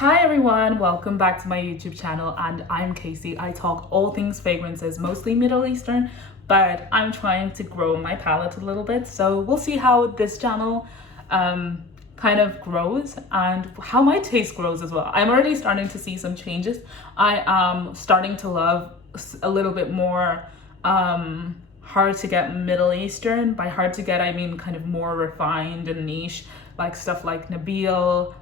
Hi everyone, welcome back to my YouTube channel, and I'm Casey. I talk all things fragrances, mostly Middle Eastern, but I'm trying to grow my palette a little bit, so we'll see how this channel kind of grows and how my taste grows as well. I'm already starting to see some changes. I am starting to love a little bit more hard to get Middle Eastern. By hard to get, I mean kind of more refined and niche, like stuff like Nabil,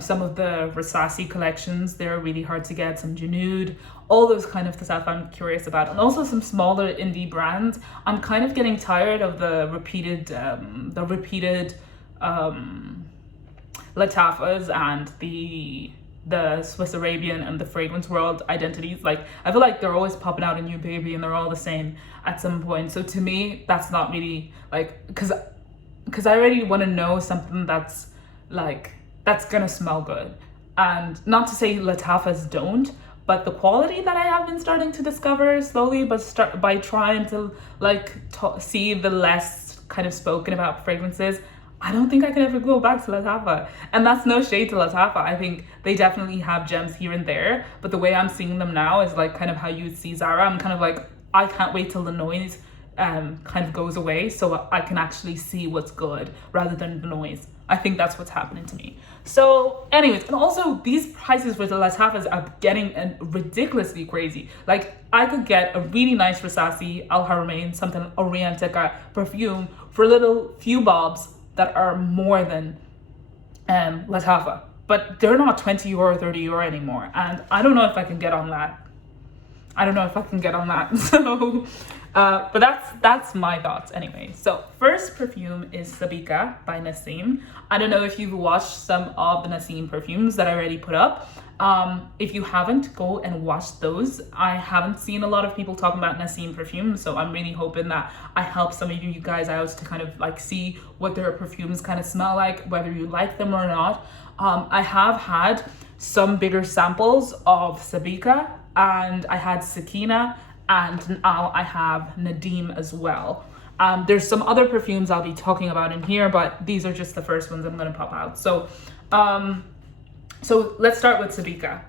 some of the Rasasi collections, they're really hard to get, some Junaid, all those kind of stuff I'm curious about. And also some smaller indie brands. I'm kind of getting tired of the repeated Lattafas and the Swiss Arabian and the fragrance world identities. Like, I feel like they're always popping out a new baby and they're all the same at some point. So to me, that's not really like, because I already want to know something that's gonna smell good. And not to say Lattafas don't, but the quality that I have been starting to discover slowly, but by trying to see the less kind of spoken about fragrances, I don't think I can ever go back to Lattafa. And that's no shade to Lattafa. I think they definitely have gems here and there, but the way I'm seeing them now is like kind of how you would see Zara. I'm kind of like, I can't wait till the noise kind of goes away so I can actually see what's good rather than the noise. I think that's what's happening to me. So anyways, and also these prices for the Lattafas are getting ridiculously crazy. Like, I could get a really nice Rasasi, Al Haramain, something Orientica perfume for little few bobs that are more than Lattafa. But they're not 20 euro or 30 euro anymore. And I don't know if I can get on that. So, but that's my thoughts anyway. So first perfume is Sabika by Naseem. I don't know if you've watched some of the Naseem perfumes that I already put up. If you haven't, go and watch those. I haven't seen a lot of people talking about Naseem perfumes, so I'm really hoping that I help some of you guys out to kind of like see what their perfumes kind of smell like, whether you like them or not. I have had some bigger samples of Sabika, and I had Sakina, and now I have Nadeen as well. There's some other perfumes I'll be talking about in here, but these are just the first ones I'm gonna pop out. So let's start with Sabika.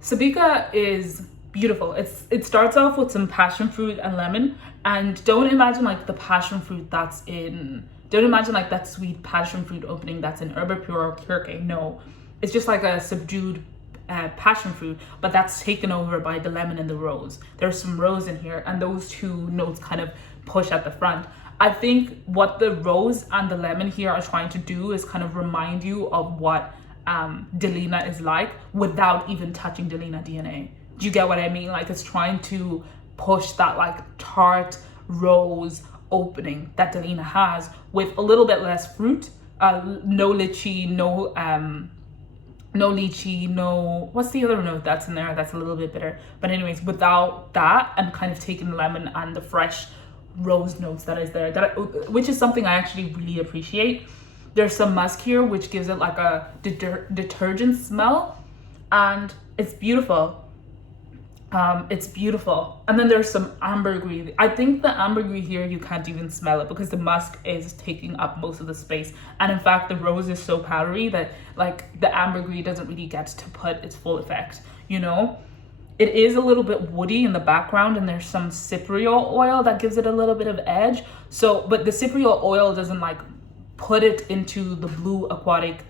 Sabika is beautiful. It starts off with some passion fruit and lemon, and don't imagine like the passion fruit don't imagine like that sweet passion fruit opening that's in Herba Pure or Kirke. No, it's just like a subdued passion fruit, but that's taken over by the lemon and the rose. There's some rose in here, and those two notes kind of push at the front. I think what the rose and the lemon here are trying to do is kind of remind you of what Delina is like without even touching Delina DNA. Do you get what I mean? Like, it's trying to push that like tart rose opening that Delina has with a little bit less fruit, no lychee, no lychee, no, what's the other note that's in there that's a little bit bitter? But anyways, without that, and kind of taking the lemon and the fresh rose notes that is there, which is something I actually really appreciate. There's some musk here, which gives it like a detergent smell, and it's beautiful. And then there's some ambergris. I think the ambergris here, you can't even smell it because the musk is taking up most of the space, and in fact the rose is so powdery that like the ambergris doesn't really get to put its full effect, you know. It is a little bit woody in the background, and there's some cypriol oil that gives it a little bit of edge. So, but the cypriol oil doesn't like put it into the blue aquatic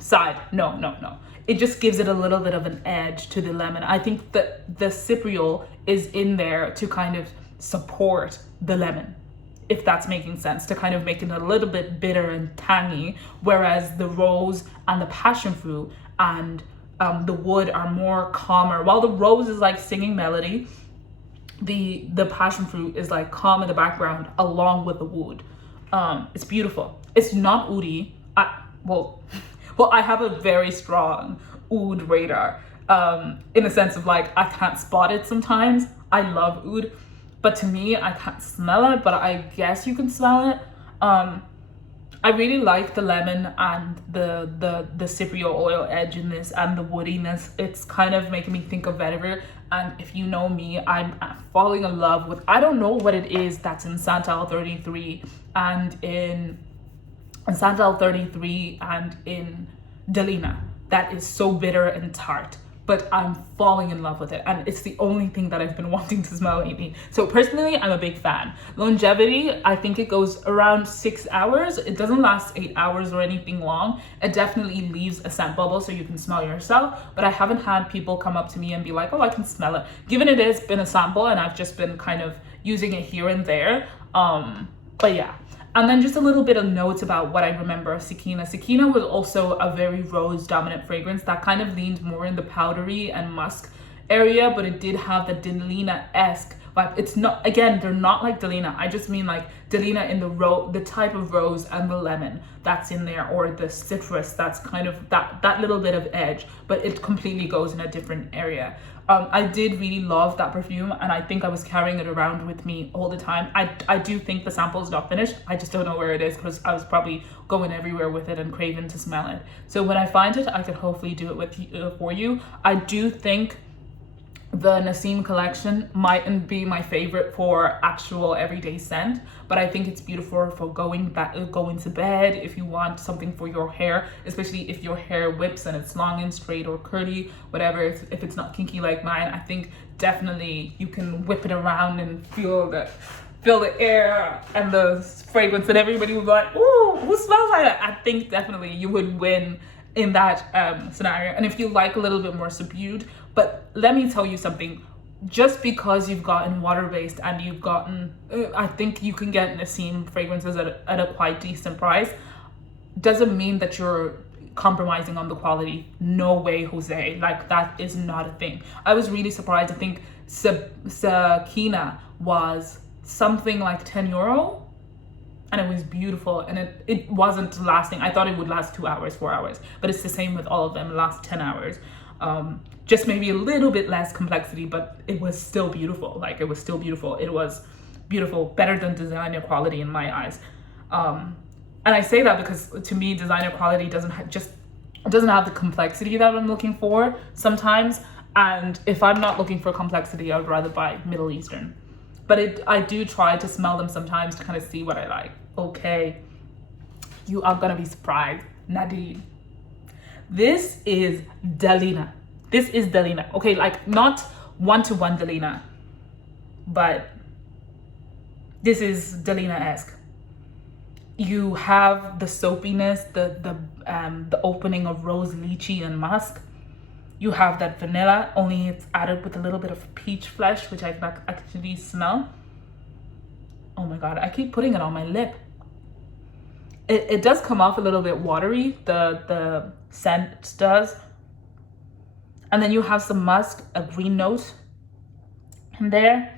side. No. It just gives it a little bit of an edge to the lemon. I think that the cypriol is in there to kind of support the lemon, if that's making sense, to kind of make it a little bit bitter and tangy, whereas the rose and the passion fruit and the wood are more calmer. While the rose is like singing melody, the passion fruit is like calm in the background along with the wood. It's beautiful. It's not oudi. Well, I have a very strong oud radar, in the sense of like, I can't spot it sometimes. I love oud, but to me, I can't smell it, but I guess you can smell it. I really like the lemon and the cypriol oil edge in this, and the woodiness. It's kind of making me think of vetiver, and if you know me, I'm falling in love with, I don't know what it is that's in Santal 33 and in in Standout 33 and in Delina. That is so bitter and tart, but I'm falling in love with it, and it's the only thing that I've been wanting to smell lately. So personally, I'm a big fan. Longevity, I think it goes around 6 hours. It doesn't last 8 hours or anything long. It definitely leaves a scent bubble so you can smell yourself, but I haven't had people come up to me and be like, oh, I can smell it. Given it has been a sample and I've just been kind of using it here and there. But yeah. And then just a little bit of notes about what I remember of Sakina. Sakina was also a very rose dominant fragrance that kind of leaned more in the powdery and musk area, but it did have the Delina-esque vibe. It's not, again, they're not like Delina. I just mean like Delina in the type of rose and the lemon that's in there, or the citrus that's kind of that little bit of edge, but it completely goes in a different area. I did really love that perfume, and I think I was carrying it around with me all the time. I do think the sample is not finished. I just don't know where it is because I was probably going everywhere with it and craving to smell it. So when I find it, I could hopefully do it with you, for you. I do think the Naseem collection mightn't be my favorite for actual everyday scent, but I think it's beautiful for going to bed, if you want something for your hair, especially if your hair whips and it's long and straight or curly, whatever. If it's not kinky like mine, I think definitely you can whip it around and feel the air and the fragrance, and everybody would be like, ooh, who smells like that? I think definitely you would win in that scenario. And if you like a little bit more subdued, but let me tell you something, just because you've gotten water-based and you've gotten, I think you can get Naseem fragrances at a quite decent price, doesn't mean that you're compromising on the quality. No way, Jose. Like, that is not a thing. I was really surprised. I think Sakina was something like €10, and it was beautiful, and it wasn't lasting. I thought it would last 2 hours, 4 hours, but it's the same with all of them. It lasts 10 hours. Just maybe a little bit less complexity, but it was still beautiful. Like, it was still beautiful. It was beautiful, better than designer quality in my eyes. And I say that because to me, designer quality doesn't have the complexity that I'm looking for sometimes. And if I'm not looking for complexity, I would rather buy Middle Eastern. But I do try to smell them sometimes to kind of see what I like. Okay, you are gonna be surprised. Nadeen. This is Delina. This is Delina. Okay, like not one-to-one Delina, but this is Delina-esque. You have the soapiness, the opening of rose, lychee, and musk. You have that vanilla, only it's added with a little bit of peach flesh, which I can actually smell. Oh my God, I keep putting it on my lip. It does come off a little bit watery, the scent does. And then you have some musk, a green note in there.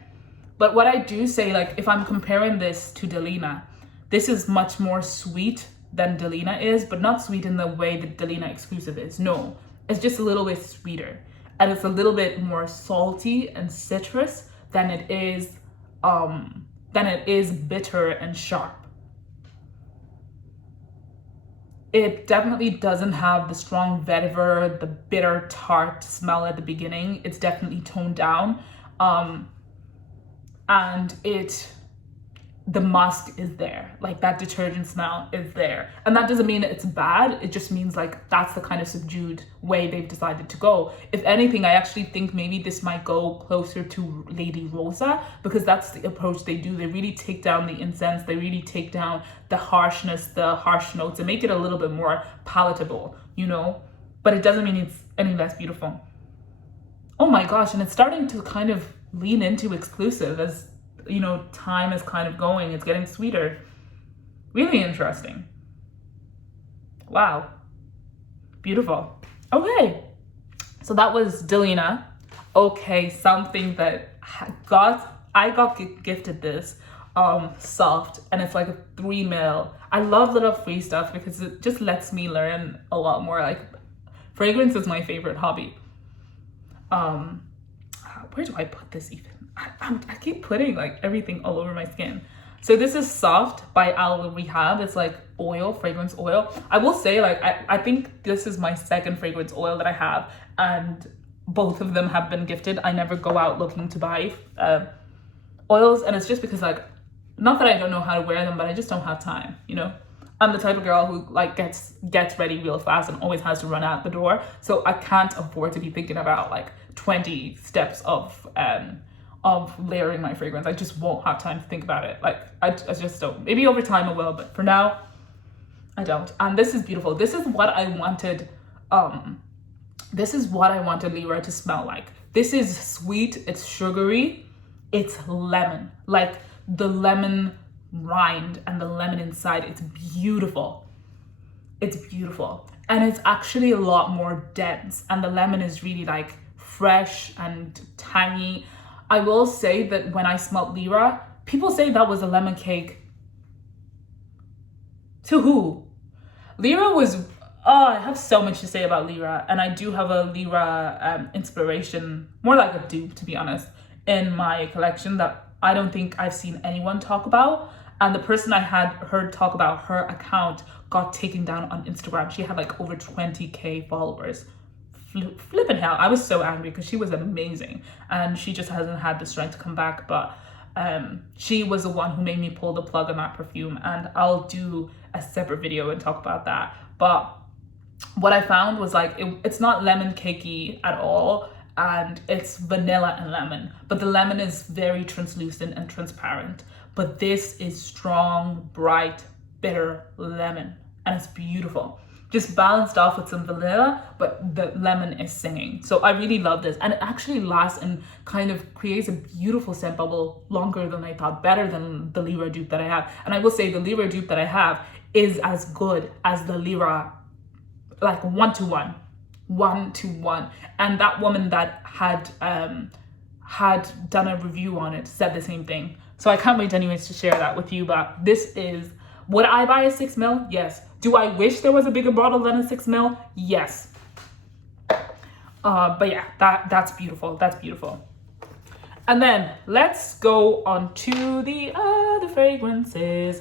But what I do say, like, if I'm comparing this to Delina, this is much more sweet than Delina is, but not sweet in the way that Delina exclusive is. No, it's just a little bit sweeter. And it's a little bit more salty and citrus than it is bitter and sharp. It definitely doesn't have the strong vetiver, the bitter tart smell at the beginning. It's definitely toned down. And the musk is there, like that detergent smell is there. And that doesn't mean it's bad. It just means like that's the kind of subdued way they've decided to go. If anything, I actually think maybe this might go closer to Lady Rosa, because that's the approach they do. They really take down the incense. They really take down the harshness, the harsh notes, and make it a little bit more palatable, you know? But it doesn't mean it's any less beautiful. Oh my gosh, and it's starting to kind of lean into exclusive as, you know, time is kind of going. It's getting sweeter. Really interesting. Wow. Beautiful. Okay. So that was Delina. Okay, something that I got gifted this soft, and it's like a 3 ml. I love little free stuff because it just lets me learn a lot more. Like, fragrance is my favorite hobby. Where do I put this even? I keep putting like everything all over my skin. So this is Soft by Rehab. It's like oil, fragrance oil. I will say, like, I think this is my second fragrance oil that I have, and both of them have been gifted. I never go out looking to buy oils, and it's just because, like, not that I don't know how to wear them, but I just don't have time, you know? I'm the type of girl who like gets ready real fast and always has to run out the door. So I can't afford to be thinking about like 20 steps of layering my fragrance. I just won't have time to think about it. Like I just don't. Maybe over time I will, but for now I don't. And this is beautiful. This is what I wanted. This is what I wanted Lyra to smell like. This is sweet. It's sugary. It's lemon. Like the lemon rind and the lemon inside. It's beautiful. It's beautiful. And it's actually a lot more dense. And the lemon is really like fresh and tangy. I will say that when I smelled Lyra, people say that was a lemon cake. To who? Lyra was, oh, I have so much to say about Lyra. And I do have a Lyra inspiration, more like a dupe to be honest, in my collection that I don't think I've seen anyone talk about. And the person I had heard talk about her account got taken down on Instagram. She had like over 20K followers. Flipping hell. I was so angry because she was amazing. And she just hasn't had the strength to come back. But she was the one who made me pull the plug on that perfume. And I'll do a separate video and talk about that. But what I found was like, it's not lemon cakey at all. And it's vanilla and lemon. But the lemon is very translucent and transparent. But this is strong, bright, bitter lemon. And it's beautiful. Just balanced off with some vanilla, but the lemon is singing. So I really love this. And it actually lasts and kind of creates a beautiful scent bubble longer than I thought, better than the Lyra dupe that I have. And I will say the Lyra dupe that I have is as good as the Lyra, like 1-to-1. 1-to-1. And that woman that had done a review on it said the same thing. So I can't wait anyways to share that with you. But this is, would I buy a 6ml? Yes. Do I wish there was a bigger bottle than a 6ml? Yes. But yeah, that's beautiful. That's beautiful. And then let's go on to the other fragrances.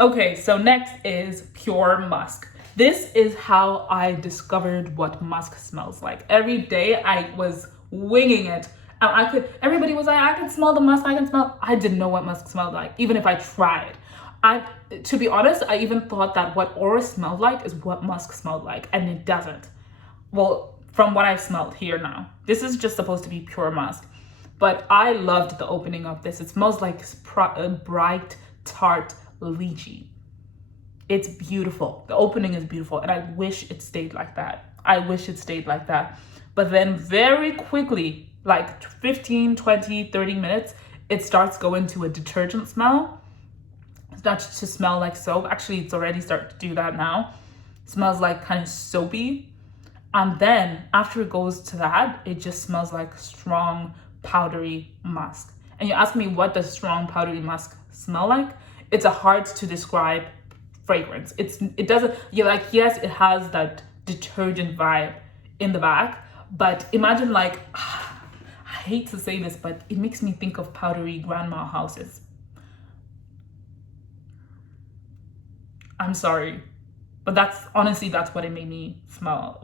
Okay, so next is Pure Musk. This is how I discovered what musk smells like. Every day I was winging it. And everybody was like, I can smell the musk, I didn't know what musk smelled like, even if I tried. To be honest, I even thought that what aura smelled like is what musk smelled like, and it doesn't. Well, from what I've smelled here now, this is just supposed to be pure musk. But I loved the opening of this. It smells like a bright, tart lychee. It's beautiful. The opening is beautiful, and I wish it stayed like that. I wish it stayed like that. But then very quickly, like 15, 20, 30 minutes, it starts going to a detergent smell. It starts to smell like soap. Actually, it's already starting to do that now. It smells like kind of soapy. And then after it goes to that, it just smells like strong, powdery musk. And you ask me, what does strong, powdery musk smell like? It's a hard to describe fragrance. It doesn't, you're like, yes, it has that detergent vibe in the back, but imagine like, I hate to say this, but it makes me think of powdery grandma houses. I'm sorry, but that's what it made me smell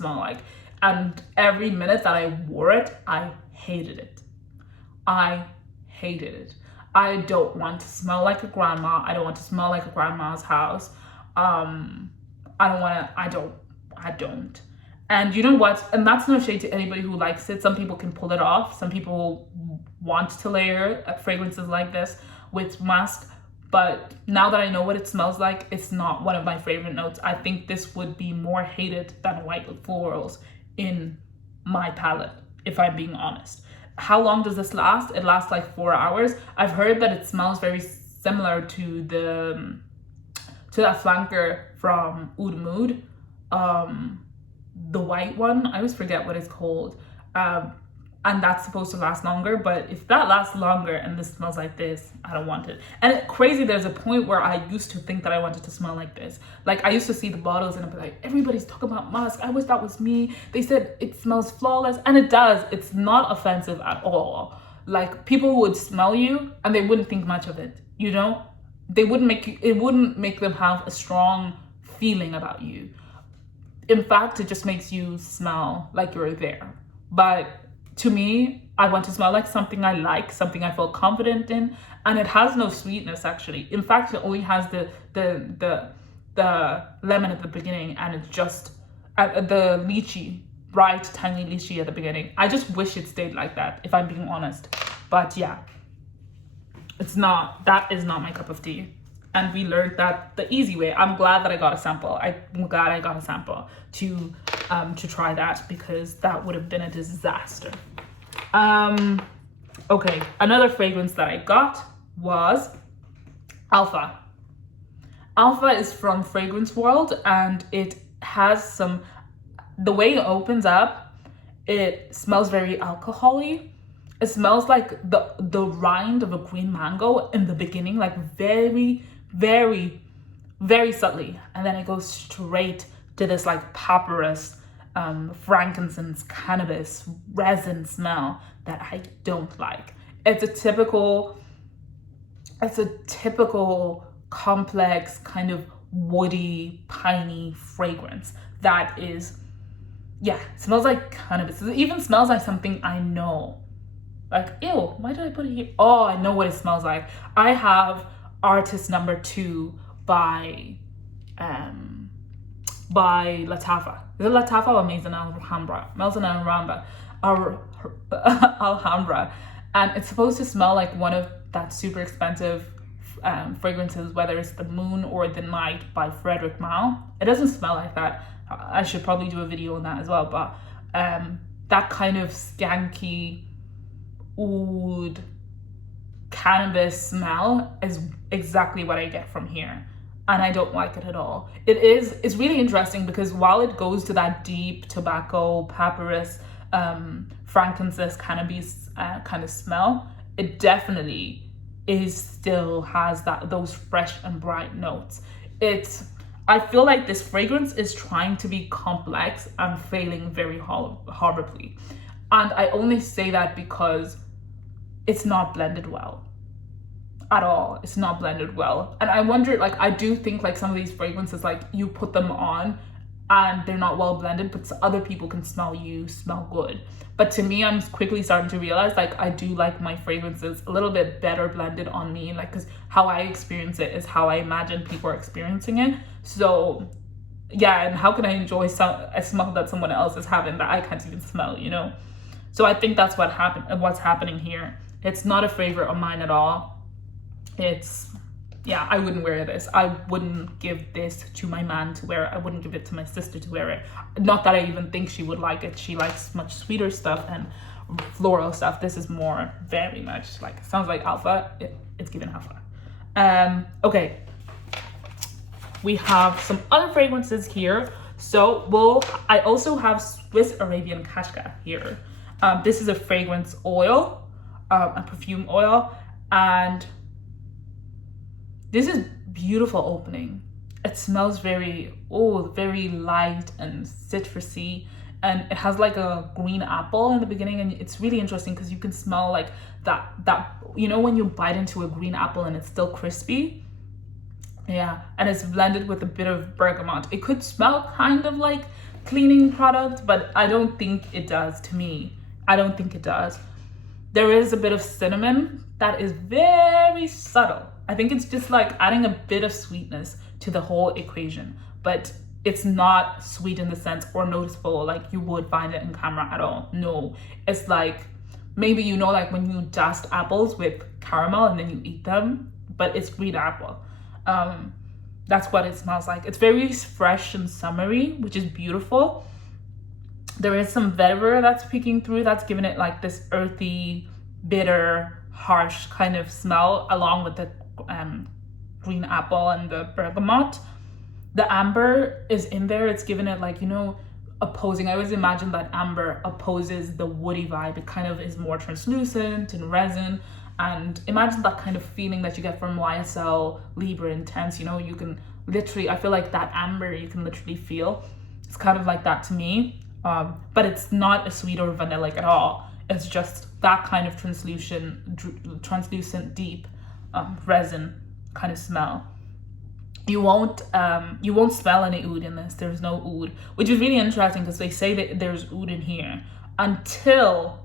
like. And every minute that I wore it, I hated it. I hated it. I don't want to smell like a grandma. I don't want to smell like a grandma's house. I don't. And you know what? And that's no shade to anybody who likes it. Some people can pull it off. Some people want to layer fragrances like this with musk. But now that I know what it smells like, it's not one of my favorite notes. I think this would be more hated than white florals in my palette, if I'm being honest. How long does this last? It lasts like 4 hours. I've heard that it smells very similar to that flanker from Oud Mood, the white one. I always forget what it's called. And that's supposed to last longer, but if that lasts longer and this smells like this, I don't want it. And it's crazy, there's a point where I used to think that I wanted to smell like this. Like I used to see the bottles and I'd be like, everybody's talking about musk. I wish that was me. They said it smells flawless, and it does. It's not offensive at all. Like people would smell you and they wouldn't think much of it, you know? It wouldn't make them have a strong feeling about you. In fact, it just makes you smell like you're there. But to me, I want to smell like something I like, something I feel confident in, and it has no sweetness actually. In fact, it only has the the lemon at the beginning, and it's just the lychee, bright, tangy lychee at the beginning. I just wish it stayed like that, if I'm being honest. But yeah, that is not my cup of tea. And we learned that the easy way. I'm glad that I got a sample. I'm glad I got a sample to try that, because that would have been a disaster. Okay, another fragrance that I got was Alpha. Alpha is from Fragrance World, and it has the way it opens up, it smells very alcohol-y. It smells like the rind of a green mango in the beginning, like very, very, very subtly. And then it goes straight to this like papyrus, frankincense, cannabis, resin smell that I don't like. It's a typical complex kind of woody, piney fragrance that is, yeah, smells like cannabis. It even smells like something I know. Like, ew, why did I put it here? Oh, I know what it smells like. I have Artist Number 2 by Lattafa. Is it Lattafa or Maison Alhambra? Maison Alhambra. Alhambra. And it's supposed to smell like one of that super expensive fragrances, whether it's the Moon or the Night by Frederic Malle. It doesn't smell like that. I should probably do a video on that as well. But that kind of skanky oud cannabis smell is exactly what I get from here, and I don't like it at all. It's really interesting, because while it goes to that deep tobacco, papyrus, frankincense, cannabis kind of smell, it definitely still has those fresh and bright notes. I feel like this fragrance is trying to be complex and failing very horribly. And I only say that because it's not blended well at all. It's not blended well. And I wonder, like, I do think like some of these fragrances, like you put them on and they're not well blended, but other people can smell good. But to me, I'm quickly starting to realize, like, I do like my fragrances a little bit better blended on me, like, because how I experience it is how I imagine people are experiencing it. So yeah, and how can I enjoy a smell that someone else is having that I can't even smell, you know? So I think that's what's happening here. It's not a favorite of mine at all. I wouldn't wear this. I wouldn't give this to my man to wear. I wouldn't give it to my sister to wear it. Not that I even think she would like it. She likes much sweeter stuff and floral stuff. This is more very much like, it sounds like Alpha. It's given Alpha. Okay. We have some other fragrances here. So I also have Swiss Arabian Kashkha here. This is a fragrance oil, a perfume oil, and this is beautiful opening. It smells very light and citrusy, and it has like a green apple in the beginning, and it's really interesting because you can smell like that you know when you bite into a green apple and it's still crispy. Yeah, and it's blended with a bit of bergamot. It could smell kind of like cleaning product, but I don't think it does to me. I don't think it does. There is a bit of cinnamon that is very subtle. I think it's just like adding a bit of sweetness to the whole equation, but it's not sweet in the sense or noticeable like you would find it in camera at all. No, it's like maybe, you know, like when you dust apples with caramel and then you eat them, but it's green apple. That's what it smells like. It's very fresh and summery, which is beautiful. There is some vetiver that's peeking through, that's giving it like this earthy, bitter, harsh kind of smell, along with the green apple and the bergamot. The amber is in there. It's giving it like, you know, opposing. I always imagine that amber opposes the woody vibe. It kind of is more translucent and resin. And imagine that kind of feeling that you get from YSL Libre Intense. You know, you can literally, I feel like that amber you can literally feel. It's kind of like that to me. But it's not a sweet or vanillic at all. It's just that kind of translucent deep resin kind of smell. You won't smell any oud in this. There's no oud, which is really interesting because they say that there's oud in here until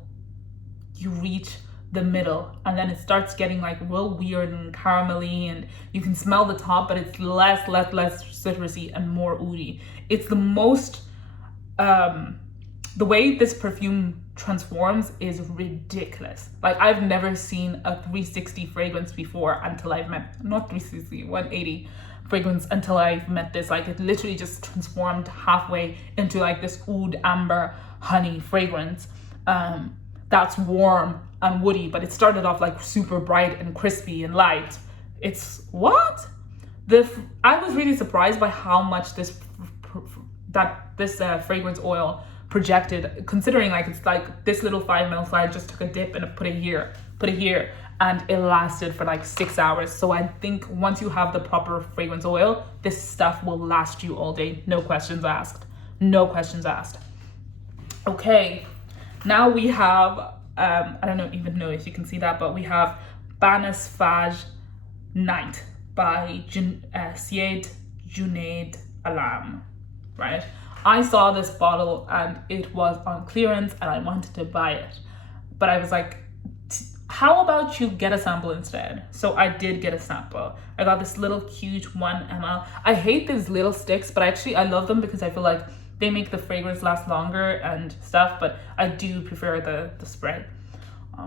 you reach the middle, and then it starts getting like real weird and caramelly, and you can smell the top, but it's less citrusy and more oudi. It's the most the way this perfume transforms is ridiculous. Like, I've never seen a 360 fragrance before until I've met, not 360, 180 fragrance until I've met this. Like, it literally just transformed halfway into like this oud amber honey fragrance that's warm and woody, but it started off like super bright and crispy and light. It's what? I was really surprised by how much this fragrance oil projected, considering like it's like this little 5 ml file just took a dip and put it here, and it lasted for like 6 hours. So I think once you have the proper fragrance oil, this stuff will last you all day. No questions asked. Okay, now we have I don't even know if you can see that, but we have Banafshaj Night by Junaid Alam, right? I saw this bottle and it was on clearance and I wanted to buy it, but I was like, how about you get a sample instead? So I did get a sample. I got this little cute 1 ml. I hate these little sticks, but actually I love them because I feel like they make the fragrance last longer and stuff, but I do prefer the spray,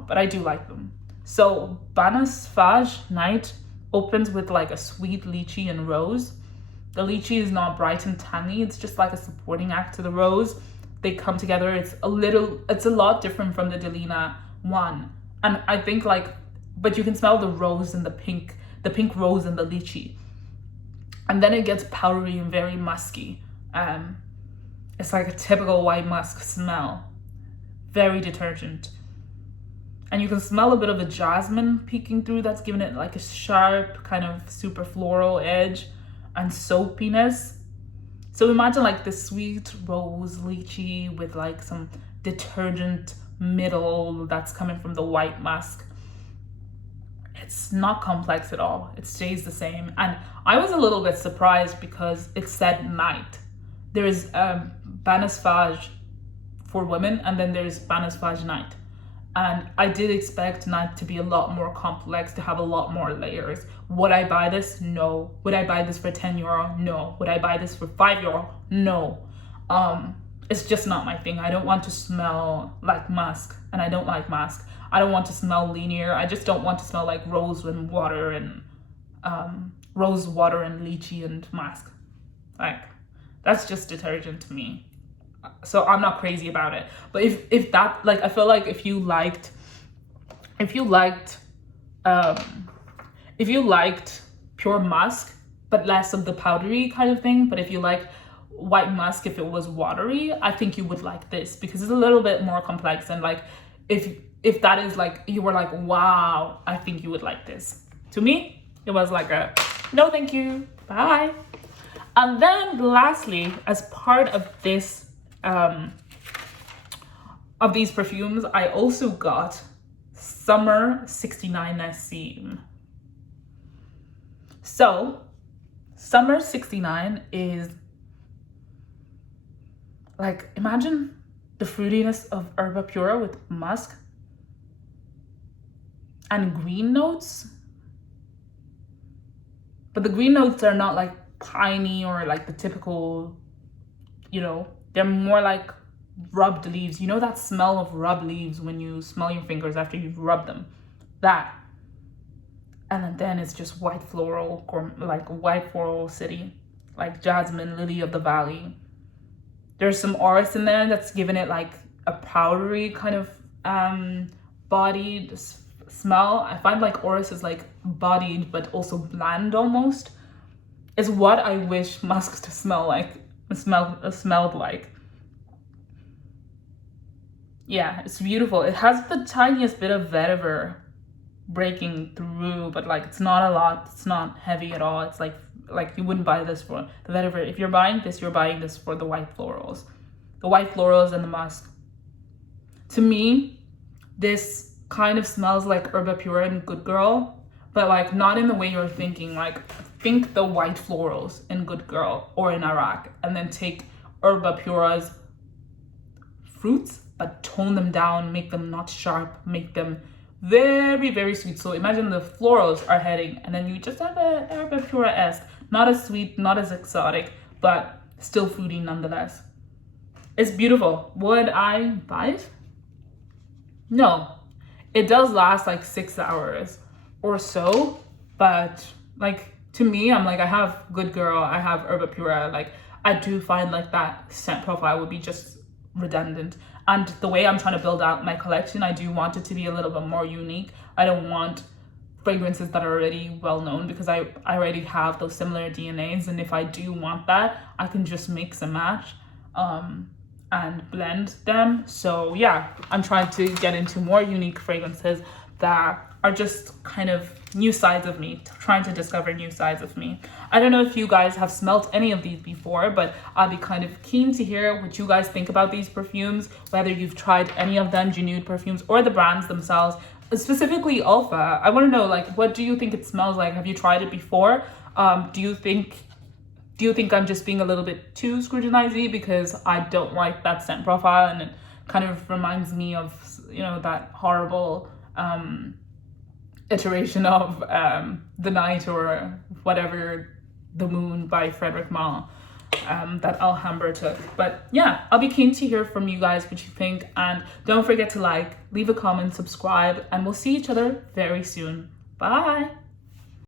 but I do like them. So Banafshaj Night opens with like a sweet lychee and rose. The lychee is not bright and tangy. It's just like a supporting act to the rose. They come together. It's a lot different from the Delina one. And I think like, but you can smell the rose and the pink rose and the lychee. And then it gets powdery and very musky. It's like a typical white musk smell. Very detergent. And you can smell a bit of the jasmine peeking through. That's giving it like a sharp kind of super floral edge and soapiness. So imagine like the sweet rose lychee with like some detergent middle that's coming from the white musk. It's not complex at all. It stays the same. And I was a little bit surprised because it said night. There's Banafshaj for women, and then there's Banafshaj Night. And I did expect night to be a lot more complex, to have a lot more layers. Would I buy this? No. Would I buy this for €10? No. Would I buy this for €5? No. It's just not my thing. I don't want to smell like musk, and I don't like musk. I don't want to smell linear. I just don't want to smell like rose water and lychee and musk. Like, that's just detergent to me. So I'm not crazy about it. But if that, like, I feel like if you liked pure musk but less of the powdery kind of thing, but if you like white musk if it was watery, I think you would like this because it's a little bit more complex. And like if that is like, you were like, wow, I think you would like this. To me, it was like a no thank you, bye. And then lastly, as part of this of these perfumes, I also got Summer 69 Naseem. So Summer 69 is like, imagine the fruitiness of Herba Pura with musk and green notes. But the green notes are not like piney or like the typical, they're more like rubbed leaves. You know that smell of rubbed leaves when you smell your fingers after you've rubbed them? That. And then it's just white floral, like white floral city, like jasmine, lily of the valley. There's some orris in there that's giving it like a powdery kind of bodied smell. I find like orris is like bodied but also bland almost. Is what I wish musk to smell like, smelled like. Yeah, it's beautiful. It has the tiniest bit of vetiver breaking through, but like it's not a lot. It's not heavy at all. It's like you wouldn't buy this for the vetiver. If you're buying this, you're buying this for the white florals. The white florals and the musk. To me, this kind of smells like Herba Pura and Good Girl, but like not in the way you're thinking. Like, think the white florals in Good Girl or in Iraq, and then take Herba Pura's fruits, but tone them down, make them not sharp, make them very, very sweet. So imagine the florals are heading, and then you just have a Arabian Pura-esque. Not as sweet, not as exotic, but still fruity nonetheless. It's beautiful. Would I buy it? No. It does last like 6 hours or so, but like to me, I'm like, I have Good Girl, I have Herba Pura. Like I do find like that scent profile would be just redundant. And the way I'm trying to build out my collection, I do want it to be a little bit more unique. I don't want fragrances that are already well known, because I already have those similar DNAs, and if I do want that, I can just mix and match and blend them. So yeah, I'm trying to get into more unique fragrances that are just kind of new sides of me, trying to discover new sides of me. I don't know if you guys have smelt any of these before, but I'd be kind of keen to hear what you guys think about these perfumes, whether you've tried any of them, Junaid perfumes, or the brands themselves. Specifically Alpha, I want to know, like, what do you think it smells like? Have you tried it before? Do you think I'm just being a little bit too scrutinizing because I don't like that scent profile, and it kind of reminds me of, you know, that horrible iteration of The Night or whatever, The Moon by Frederic Malle that Alhambra took. But yeah, I'll be keen to hear from you guys what you think, and don't forget to like, leave a comment, subscribe, and we'll see each other very soon. Bye.